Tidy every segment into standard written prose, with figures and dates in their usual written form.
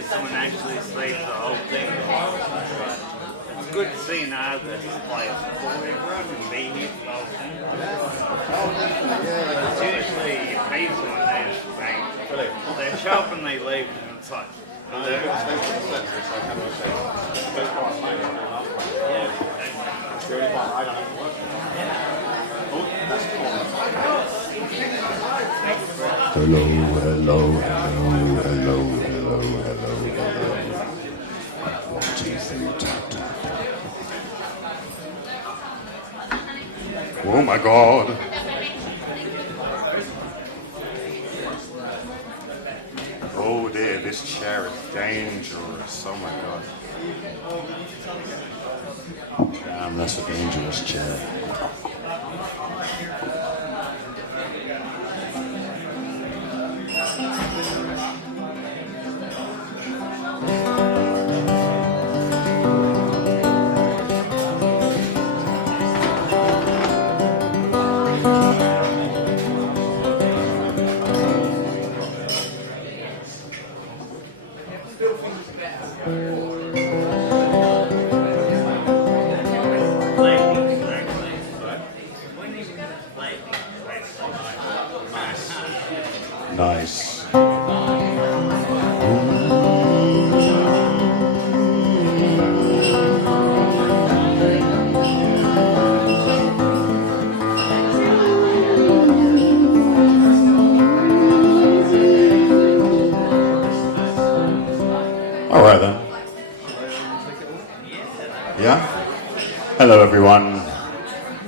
see someone actually slaves the whole thing. It's good to see an artist play before everyone can be here for the whole thing. It's usually you pay someone there, they show up and they leave and it's like, Hello, hello, hello, hello, hello, hello, hello. 1, 2, 3, tap, tap. Oh my God. Oh dear, this chair is dangerous. Oh my God. Damn, that's a dangerous chair. Nice. All right then. Yeah? Hello everyone.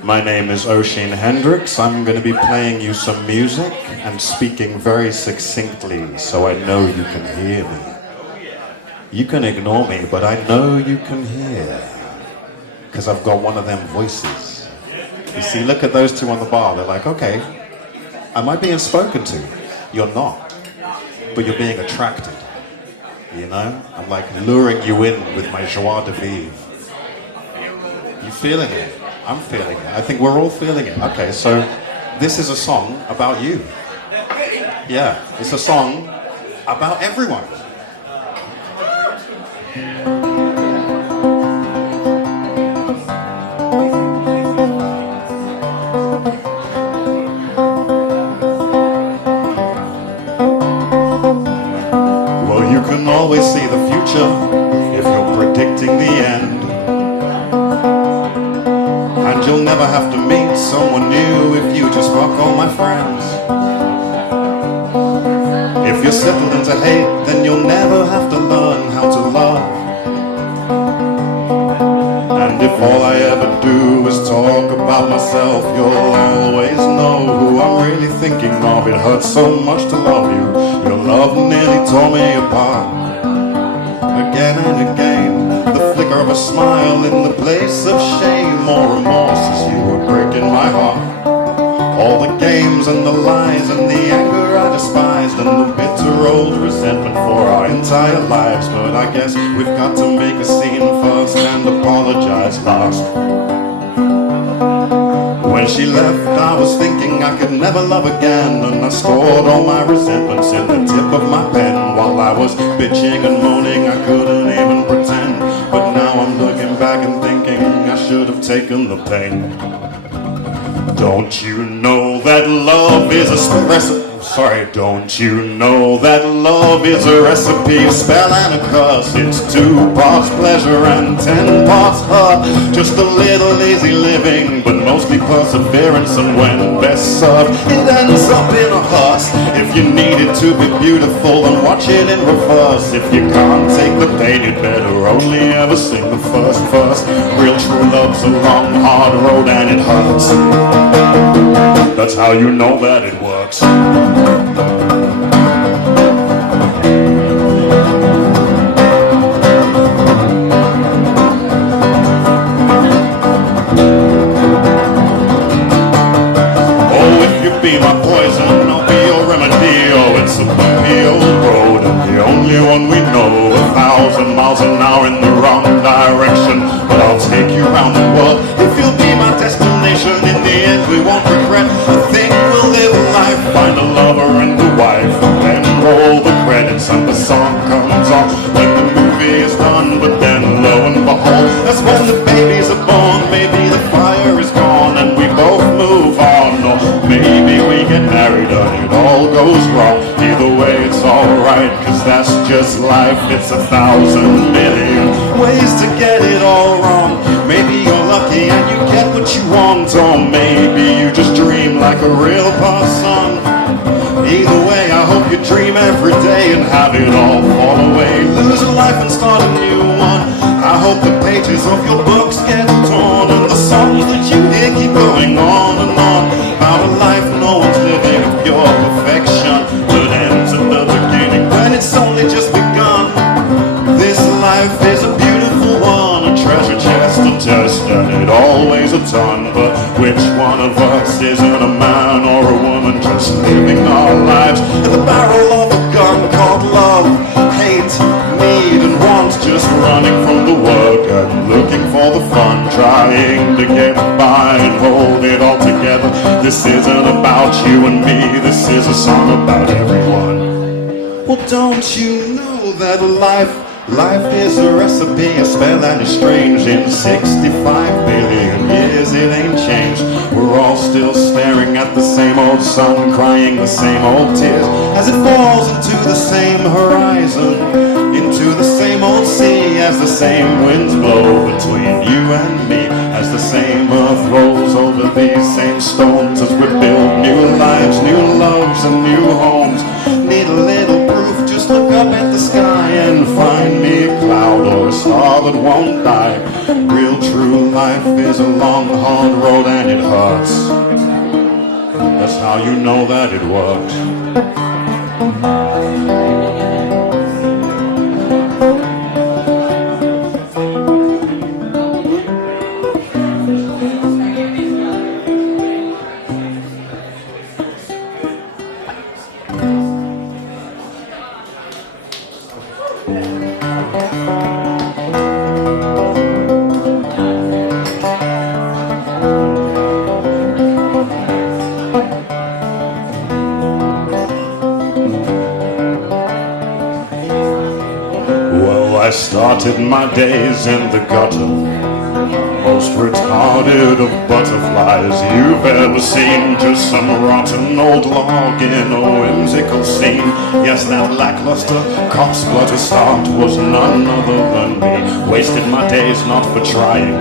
My name is Oisin Hendrix. I'm going to be playing you some music and speaking very succinctly so I know you can hear me. You can ignore me, but I know you can hear. Because I've got one of them voices. You see, look at those two on the bar. They're like, okay, am I being spoken to? You're not. But you're being attracted. You know? I'm like luring you in with my joie de vivre. You feeling it? I'm feeling it. I think we're all feeling it. Okay, so this is a song about you. Yeah, it's a song about everyone. Well, you can always see the future if you're predicting the end. And you'll never have to meet someone new if you just fuck all my friends. If you're settled into hate, then you'll never have to learn how to love. And if all I ever do is talk about myself, you'll always know who I'm really thinking of. It hurts so much to love you. Your love nearly tore me apart. Again and again, the flicker of a smile in the place of shame or remorse as you were breaking my heart. All the games and the lies and the anger I despised and the bitter old resentment for our entire lives. But I guess we've got to make a scene first and apologize last. When she left, I was thinking I could never love again, and I stored all my resentments in the tip of my pen. While I was bitching and moaning, I couldn't even pretend. But now I'm looking back and thinking I should have taken the pain. Don't you know that love is a recipe? Sorry, don't you know that love is a recipe, a spell and a curse? It's 2 parts pleasure and 10 parts hurt. Just a little lazy living, but mostly perseverance. And when best served, it ends up in a hearse. If you need it to be beautiful, then watch it in reverse. If you can't take the pain, you'd better only ever sing the first verse. Real true love's a long, hard road and it hurts. That's how you know that it works. Be my poison, I'll be your remedy. Oh, it's a bumpy old road, and the only one we know. 1,000 miles an hour in the wrong direction, but I'll take you round the world if you'll be my destination. In the end, we won't regret a thing. We'll live life, find a lover and a wife, and then roll the credits and the song comes on. life, it's 1,000 million ways to get it all wrong. Maybe you're lucky and you get what you want, or maybe you just dream like a real person. Either way, I hope you dream every day and have it all fall away. Lose a life and start a new one. I hope the pages of your books get torn and the songs that you hear keep going on and on about a life no one's living of pure perfection that ends at the beginning when it's only just begun. This life is a beautiful one, a treasure chest to test, and it always a ton. But which one of us isn't a man or a woman just living our lives in the barrel of a gun called love, hate, need and want, just running from the work and looking for the fun, trying to get by and hold it all together. This isn't about you and me, this is a song about everyone. Well, don't you know that life is a recipe, a spell that is strange. In 65 billion years it ain't changed. We're all still staring at the same old sun, crying the same old tears as it falls into the same horizon, into the same old sea, as the same winds blow between you and me, as the same earth rolls over these same stones, as we build new lives, new loves and new homes. Need a little proof, just look up at the sky and find me a cloud or a star that won't die. Real true life is a long hard road and it hurts. That's how you know that it worked. I started my days in the gutter, most retarded of butterflies you've ever seen. Just some rotten old log in a whimsical scene. Yes, that lackluster cocksplutter start was none other than me. Wasted my days not for trying,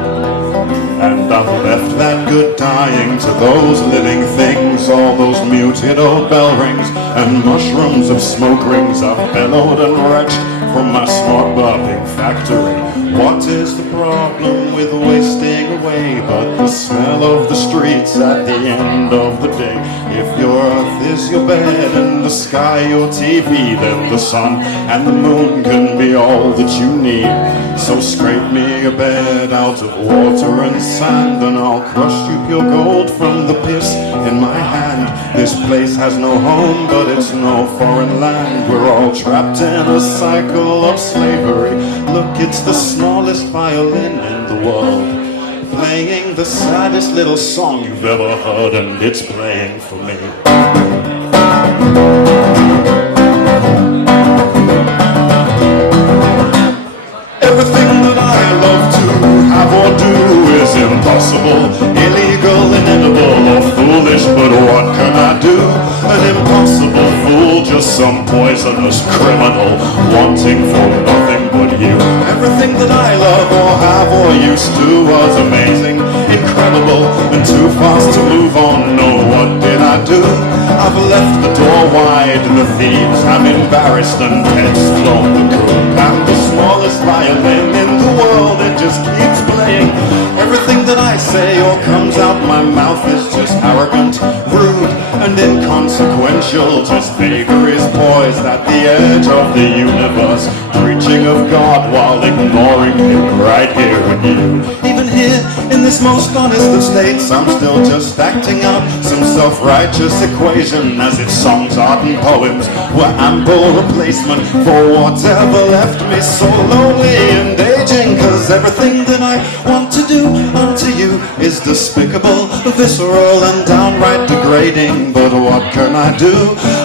and I've left that good dying to those living things. All those muted old bell rings and mushrooms of smoke rings I've bellowed and retched from my smart burping factory. What is the problem with wasting away but the smell of the streets at the end of the day? If your earth is your bed and the sky your TV, then the sun and the moon can be all that you need. So scrape me a bed out of water and sand, and I'll crush you pure gold from the piss in my hand. This place has no home, but it's no foreign land. We're all trapped in a cycle of slavery. Look, it's the smallest violin in the world, playing the saddest little song you've ever heard, and it's playing for me. Everything that I love to have or do is impossible, illegal, inedible, or foolish, but what can I do? An impossible fool, just some poisonous criminal, wanting for nothing but you. Everything that I love or have or used to was amazing, incredible, and too fast to move on. No, what did I do? I've left the door wide, the thieves have embarrassed and pets flown the coop, and the smallest violin in the world, it just keeps playing. Everything that I say or comes out my mouth is just arrogant, rude, and inconsequential. Just vagaries poised at the edge of the universe, preaching of God while ignoring Him right here in you. Even here, in this most honest of states, I'm still just acting out some self-righteous equation, as if songs, art, and poems were ample replacement for whatever left me so lonely and aging. Cause everything that I want to do unto you is despicable, visceral, and downright degrading. But what can I do?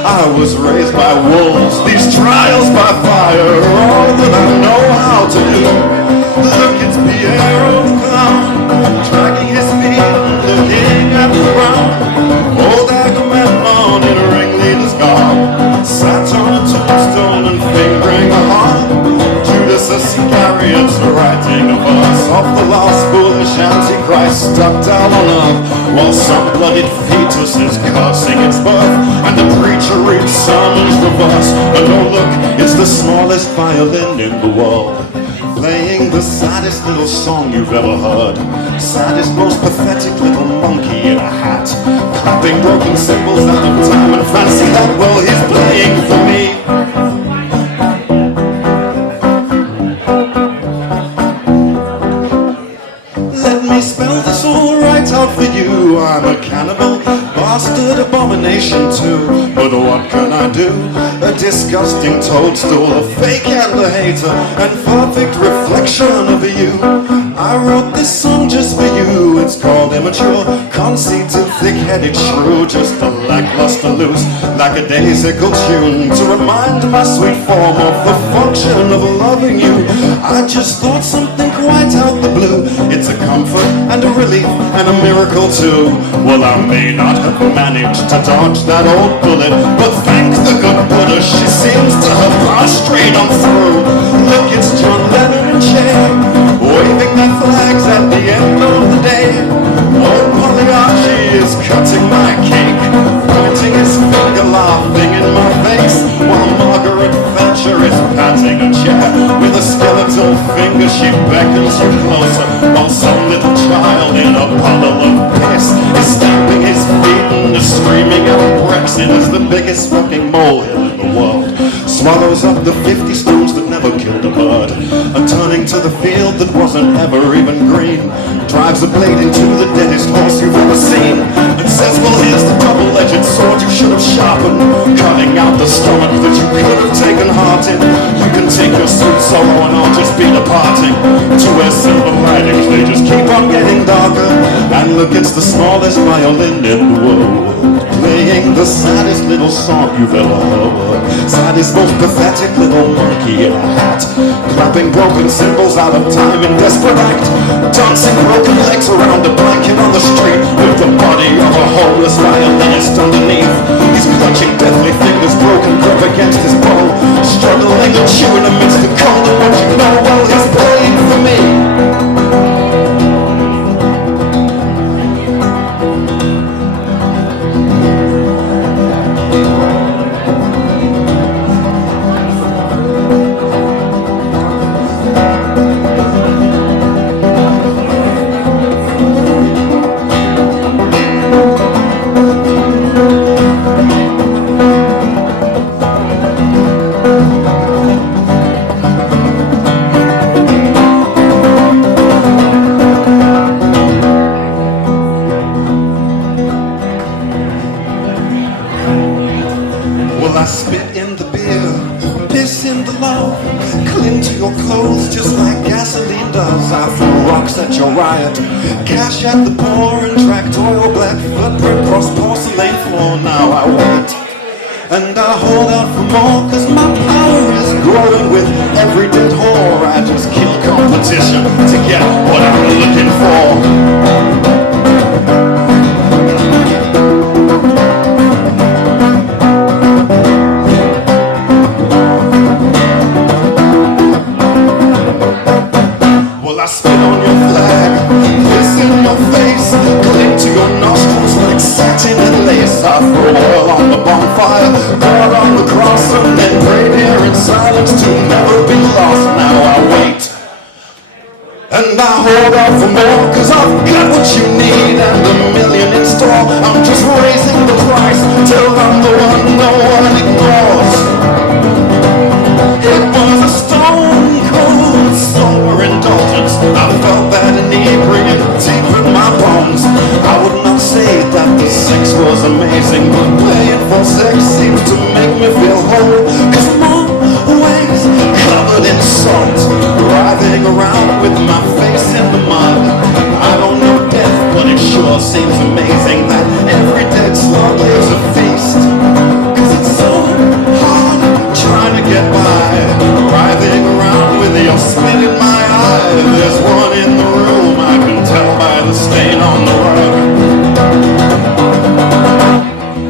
I was raised by wolves, these trials by fire are all that I know how to do. Look, it's Pierre the clown, dragging his feet, looking at the ground. Old Agamemnon in a ringleader's garb sat on a tombstone and fingering a harp. Jesus Iscariot's writing a verse of the last foolish Antichrist stuck down on earth, while some blooded fetus is cursing its birth, and the preacher reads sermons reverse. And oh look, it's the smallest violin in the world, playing the saddest little song you've ever heard. Saddest, most pathetic little monkey in a hat, clapping broken cymbals out of time. And fancy that, well, he's playing for me. Let me spell this all right out for you. I'm a cannibal, bastard, abomination too. But what can I do? A disgusting toadstool, a fake and a hater, and perfect reflection of you. I wrote this song just for you. It's called Immature, conceited, thick-headed shrew. Just a lackluster, loose, lackadaisical tune to remind my sweet form of the function of loving you. I just thought something quite out the blue. It's a comfort and a relief and a miracle too. Well, I may not have managed to dodge that old bullet, but thank the good Buddha, she seems to have passed straight on through. Look, it's John Lennon and Cher, waving their flags at the end of the day. Old Pagliacci is cutting my cake, pointing his finger, laughing in my face, while Margaret Thatcher is patting a chair with a skeletal finger. She beckons you closer, while some little child in a puddle of piss is stamping his feet and is screaming out Brexit is the biggest fucking molehill in the world. Swallows up the 50 stones that never killed a bird, and turning to the field that wasn't ever even green, drives a blade into the deadest horse you've ever seen, and says, well, here's the double-edged sword you should have sharpened, cutting out the stomach that you could have taken heart in. You can take your sweet sorrow and I'll just be departing to where silver linings, they just keep on getting darker. And look, it's the smallest violin in the world, playing the saddest little song you've ever heard. Saddest, most pathetic little monkey in a hat, clapping broken cymbals out of time in desperate act, dancing broken legs around a blanket on the street, with the body of a homeless violinist underneath. He's clutching deathly fingers, broken grip against his bow, struggling and chewing amidst the cold. And what you know, well, he's playing for me. I spit in the beer, piss in the love, cling to your clothes just like gasoline does. I threw rocks at your riot, cash at the poor, and tracked oil black footprint across porcelain floor. Now I wait, and I hold out for more, cause my power is growing with every dead whore. I just kill competition to get what I'm looking for. I spit on your flag, piss in your face, cling to your nostrils like satin and lace. I throw oil on the bonfire, blood on the cross, and then prayed here in silence to never be lost. Now I wait, and I hold out for more, cause I've got what you need and a million in store. I'm just raising the price till I'm the one no one ignores. It was a stone cold sober indulgence. I felt that inebriant deep in my bones. I would not say that the sex was amazing, but paying for sex seems to make me feel whole. Cause I'm always covered in salt, writhing around with my face in the mud. I don't know death, but it sure seems amazing that every dead slug lives a feast. Cause it's so hard trying to get by, writhing around with your spit in my eye. There's one in the room, I can tell by the stain on the rug.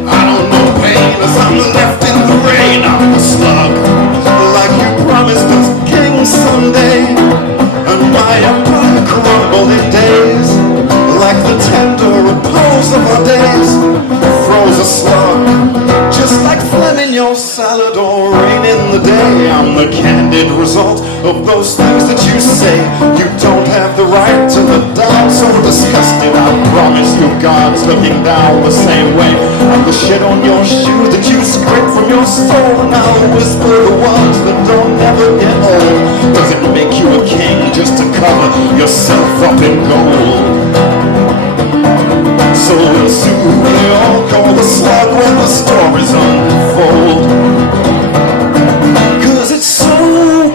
I don't know pain as I'm left in the rain. I'm a slug, like you promised us, king, someday. the result of those things that you say. You don't have the right to look down so disgusted. I promise you God's looking down the same way. I'm the shit on your shoe that you scrape from your soul, and I'll whisper the words that don't ever get old. Does it make you a king just to cover yourself up in gold? So we'll soon we all call the slug when the stories unfold. Cause it's so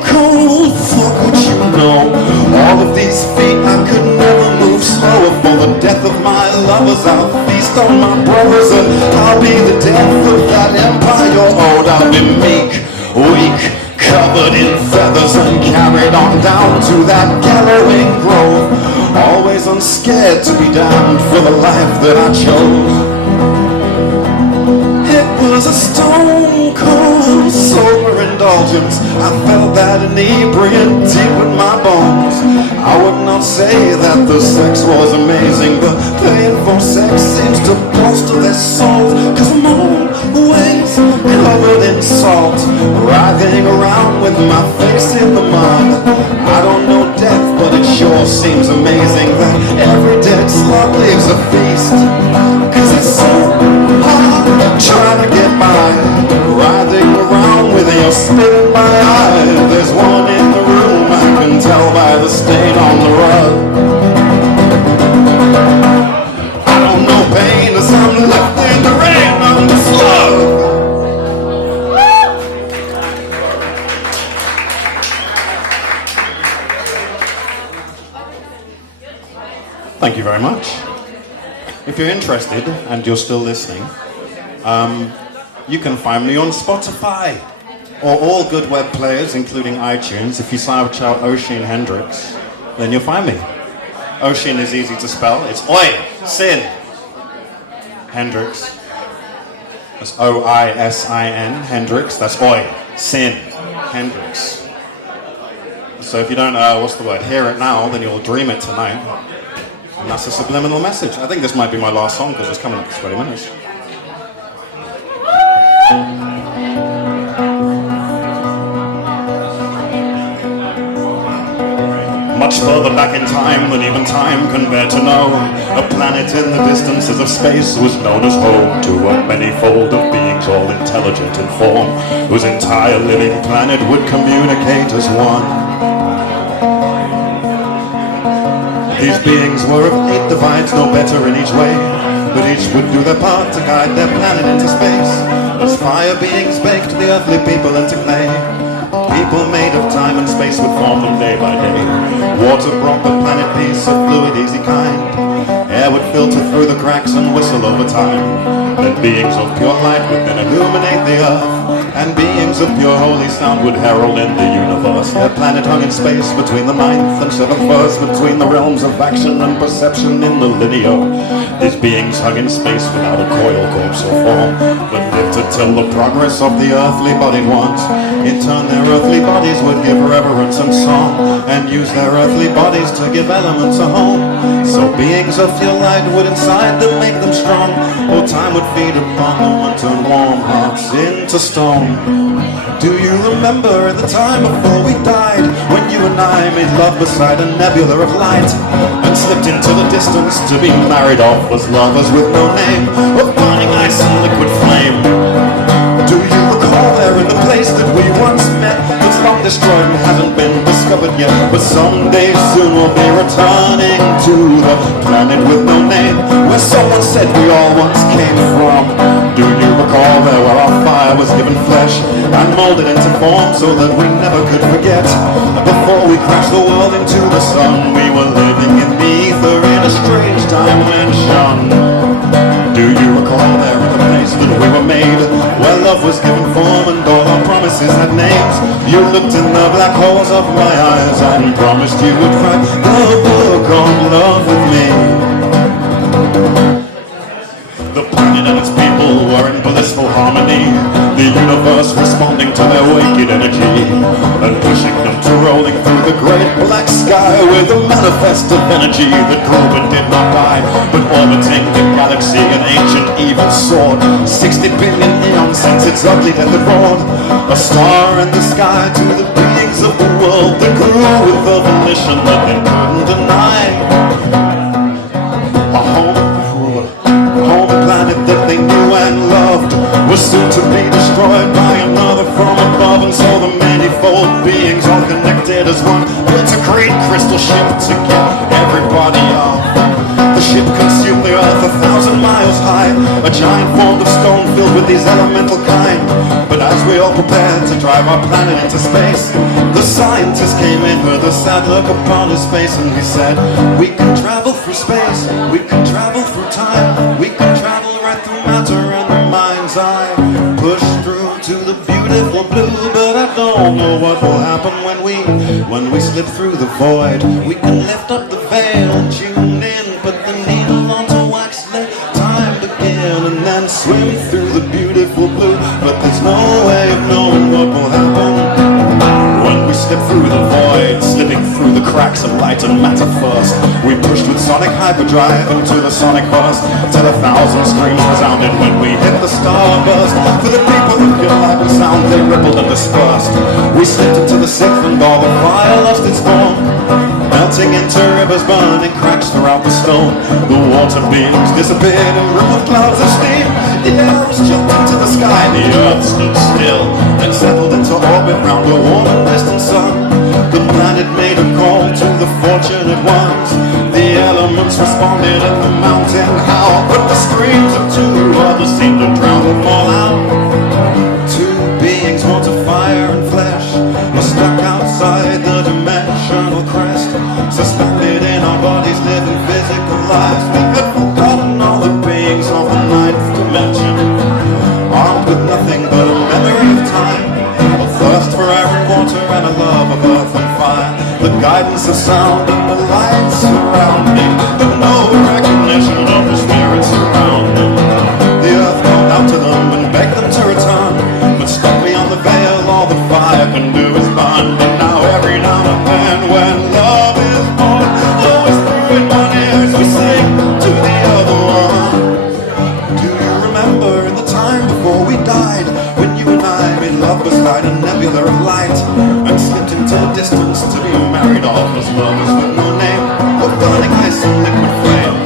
cold, fuck what you know. All of these feet I could never move slower. For the death of my lovers I'll feast on my brothers, and I'll be the death of that empire you're owed. I'll be meek, weak, covered in feathers, and carried on down to that gallowing grove. Always unscared to be damned for the life that I chose. It was a stone cold sober indulgence. I felt that inebriant deep in my bones. I would not say that the sex was amazing, but paying for sex seems to bolster their soul. Cause I'm always covered in salt, writhing around with my face in the mud. I don't know death, but it sure seems amazing that every dead slug leaves a feast. Cause it's so hard trying to get by, writhing around with your spit in my eye. There's one in the room, I can tell by the stain on the rug. I don't know pain as I'm left in the rain on the slug. Thank you very much. If you're interested and you're still listening, you can find me on Spotify or all good web players, including iTunes. If you search out Oisin Hendrix, then you'll find me. Oisin is easy to spell. It's Oisin Hendrix. That's Oisin Hendrix. That's Oisin Hendrix. So if you don't, hear it now, then you'll dream it tonight. And that's a subliminal message. I think this might be my last song because it's coming up to 20 minutes. Much further back in time than even time can bear to know, a planet in the distances of space was known as home to a manifold of beings all intelligent in form, whose entire living planet would communicate as one. These beings were of 8 divides, no better in each way, but each would do their part to guide their planet into space. As fire beings baked the earthly people into clay, people made of time and space would form them day by day. Water brought the planet peace, a fluid, easy kind. Air would filter through the cracks and whistle over time. Then beings of pure light would then illuminate the earth, and beings of pure holy sound would herald in the universe. Their planet hung in space between the 9th and 7th verse, between the realms of action and perception in the linear. These beings hung in space without a coil, corpse or form, but lived to tell the progress of the earthly bodied ones. In turn their earthly bodies would give reverence and song, and use their earthly bodies to give elements a home. So beings of pure light would inside them make them strong, or time would feed upon them and turn warm hearts into stone. Do you remember in the time before we died, when you and I made love beside a nebula of light, and slipped into the distance to be married off as lovers with no name, of burning ice and liquid flame? Do you recall there in the place that we once met, that's long destroyed and hasn't been discovered yet, but someday soon we'll be returning to the planet with no name, where someone said we all once came from? Do you recall there where our fire was given flesh and molded into form so that we never could forget? Before we crashed the world into the sun, we were living in the ether in a strange dimension. Do you recall there in the place that we were made, where love was given form and all our promises had names? You looked in the black holes of my eyes and promised you would write the book on love with me. The planet and its people were in blissful harmony, the universe responding to their wicked energy, and pushing them to rolling through the a great black sky with a manifest of energy that grew but did not die, but orbiting the galaxy an ancient evil sword, 60 billion eons since its ugly death had roared. A star in the sky to the beings of the world that grew with a volition that they couldn't deny. A home planet that they knew and loved was soon to be destroyed by another from above, and so the manifold beings all connected as one built a great crystal ship to get everybody off. The ship consumed the earth 1,000 miles high, a giant formed of stone filled with these elemental kind. But as we all prepared to drive our planet into space, the scientist came in with a sad look upon his face, and he said, we can travel through space, we can travel through time, we can travel right through matter and the mind's eye, push through to the beautiful blue. But I don't know what will happen when we slip through the void. We can lift up the veil and tune in, put the needle onto wax, let time begin, and then swim through the beautiful blue. But there's no way of knowing what will happen when we slip through the void, slipping through the cracks of light and matter first. We pushed with sonic hyperdrive into the sonic burst, till 1,000 screams resounded when we hit the starburst. For the people who feel like the sound, they rippled and dispersed. We slipped into the sixth and all the fire lost its form, melting into rivers, burning cracks throughout the stone. The water beams disappeared in rippled clouds of steam. The air was chilled into the sky, the earth stood still and settled into orbit round a warm and distant sun. The planet made a call to the fortunate ones. The elements responded and the mountain howled, but the screams of two others seemed to drown them all out. Two beings born to fire and flesh were stuck outside the dimensional crest, suspended in our bodies, living physical lives. We had forgotten all the beings of the ninth dimension, armed with nothing but a memory of time, a thirst for air and water and a love of earth and fire, the guidance of sound and the light surrounding, but no recognition of the spirits around them. The earth called out to them and begged them to return, but stuck beyond the veil, all the fire can do is burn. And now every now and then when love is born, always through in one ear as we sing to the other one. Do you remember in the time before we died, when you and I made love beside a nebula of light, and slipped into distance to be married off as lovers with no name, or burning ice and liquid flame?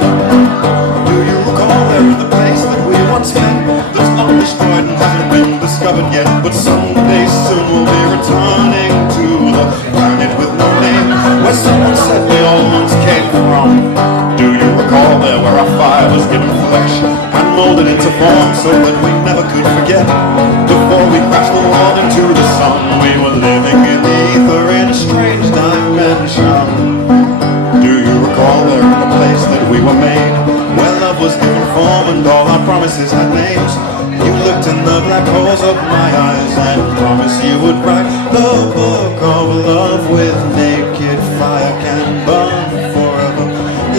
Do you recall there in the place that we once met, that's not destroyed and hasn't been discovered yet, but someday soon we'll be returning to the planet with no name, where someone said we all once came from? Do you recall there where our fire was given flesh and molded into form so that we never could forget? Before we crashed the world into the sun, we were living in the ether in a strange dimension. Do you recall there in the place that we were made, where love was given form and all our promises had names? You looked in the black holes of my eyes and promised you would write the book of love with naked fire can burn forever,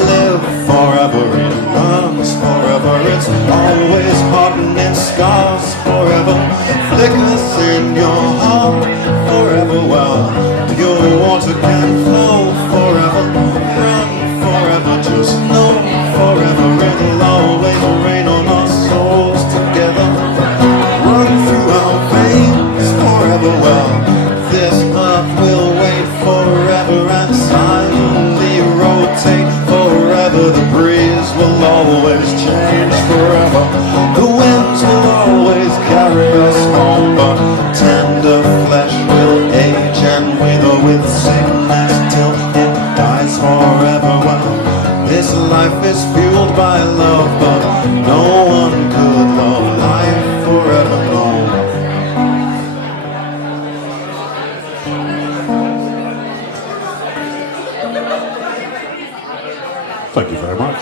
live forever, it burns forever, it's always hot and it scars forever, flickers in your heart forever. Well, pure water can flow forever, run forever, just know forever, it'll always rain on our souls together, run through our veins forever. Well, this earth will wait forever and silently rotate forever, the breeze will always change forever, the winds will always carry us home, but tender flesh will age and wither with sickness till it dies forever. Well, this life is fueled by love, but no one could love life forever, no. Thank you very much.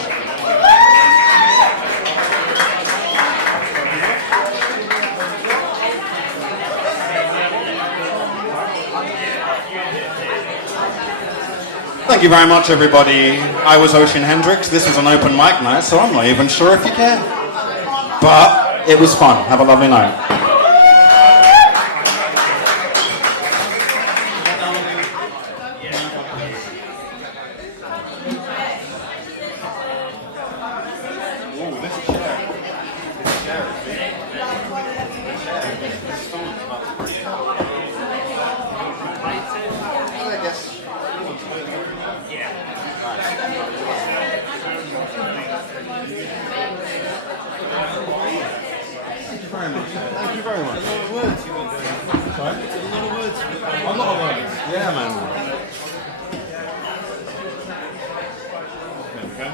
Thank you very much, everybody. I was Oisin Hendrix. This was an open mic night, so I'm not even sure if you care. But it was fun. Have a lovely night. Ooh, this chair. This chair is big. This stool's about to break. I guess. Yeah. Thank you very much. Thank you very much. A lot of words you've been doing. Sorry? A lot of words you've been doing. A lot of words. Yeah, man. There we go.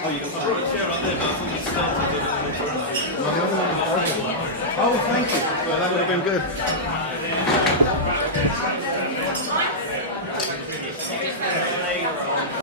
Oh, you can put a chair on there, but I thought you started with it in the front. No, the other one was broken. Oh, thank you. Well, that would have been good.